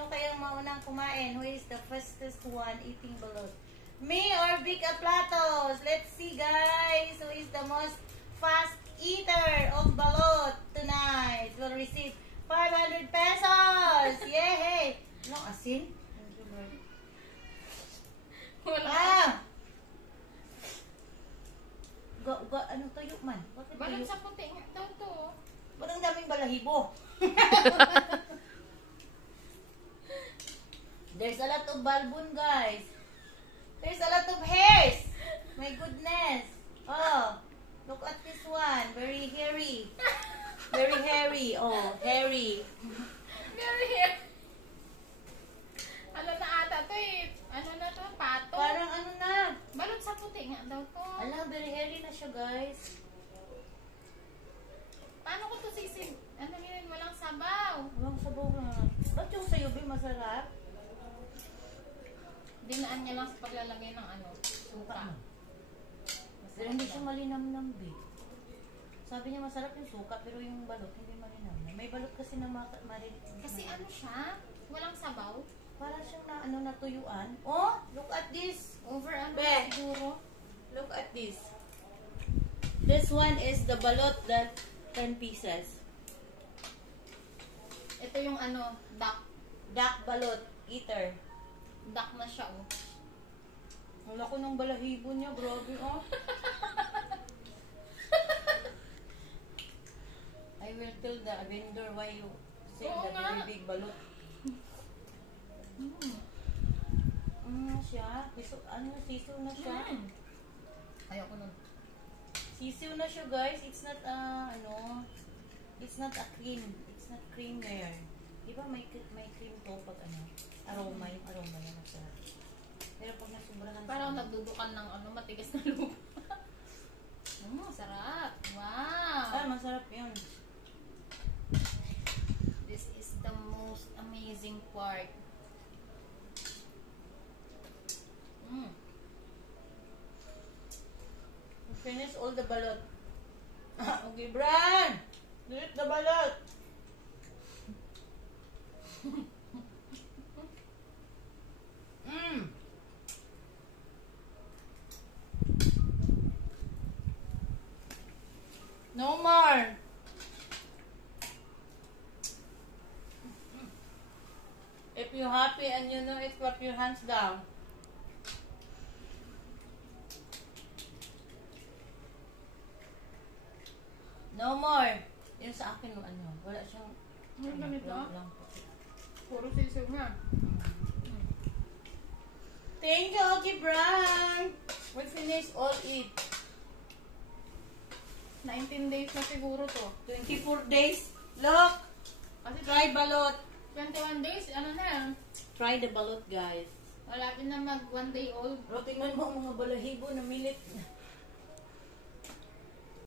Sino kayang maunang kumain? Who is the fastest one eating balot? Me or Vic Aplatos? Let's see, guys. Who is the most fast eater of balot tonight? Will receive 500 pesos. Yay! No, asin? Ah! Ano tayo man? Bakit Balot tayo? sa puti nga daw to. Ba't ang daming balahibo? There's a lot of balbon, guys. There's a lot of hairs. My goodness. Oh, look at this one. Very hairy. Very hairy. Oh, hairy. Very hair. Ano na ata to eh? Ano na to? Pato? Parang ano na. Balot sa puti nga daw to. Ala, very hairy na siya, guys. Paano ko to sisig? Ano yun? Walang sabaw. Walang sabaw na. Ba't yung sayo, Bi, masarap? Dinaan niya lang sa paglalagay ng ano, suka. Pero hindi siya malinamnam, Bi. Sabi niya masarap yung suka, pero yung balot hindi malinamnam. May balot kasi na marin. Kasi ano siya? Walang sabaw. Para siyang na, ano, natuyuan. Oh, look at this. Over ano Be. siguro. Look at this. This one is the balot that 10 pieces. Ito yung ano, duck. Duck balot, eater. Duck na siya oh. Wala ko ng balahibo niya, grabe oh. I will tell the vendor why you say Oo that nga. very big balot. Siya. Ano, sisiw na siya. Ayoko nun. Sisiw na siya, guys. It's not ano, it's not a cream. It's not cream there. Diba may cream to pag ano, aroma, yung aroma niya masarap. Pero pag nasubrahan Parang nagdudukan ng ano, matigas na lupa. Sarap. Wow. Masarap yun. This is the most amazing part. Finish all the balot. Okay, Bran! Delete the balot! No more! If you're happy and you know it, clap your hands down. No more. Yung sa akin, ano, wala siyang... Ano ganito? lang. Puro sisiw nga. Thank you, Okay Bran. We finished all it. 19 days na siguro to. 24 days. Look! Kasi Try balot. 21 days, ano na yan? Try the balot, guys. Wala din na mag 1 day old. Pero tingnan mo ang mga balahibo na milit.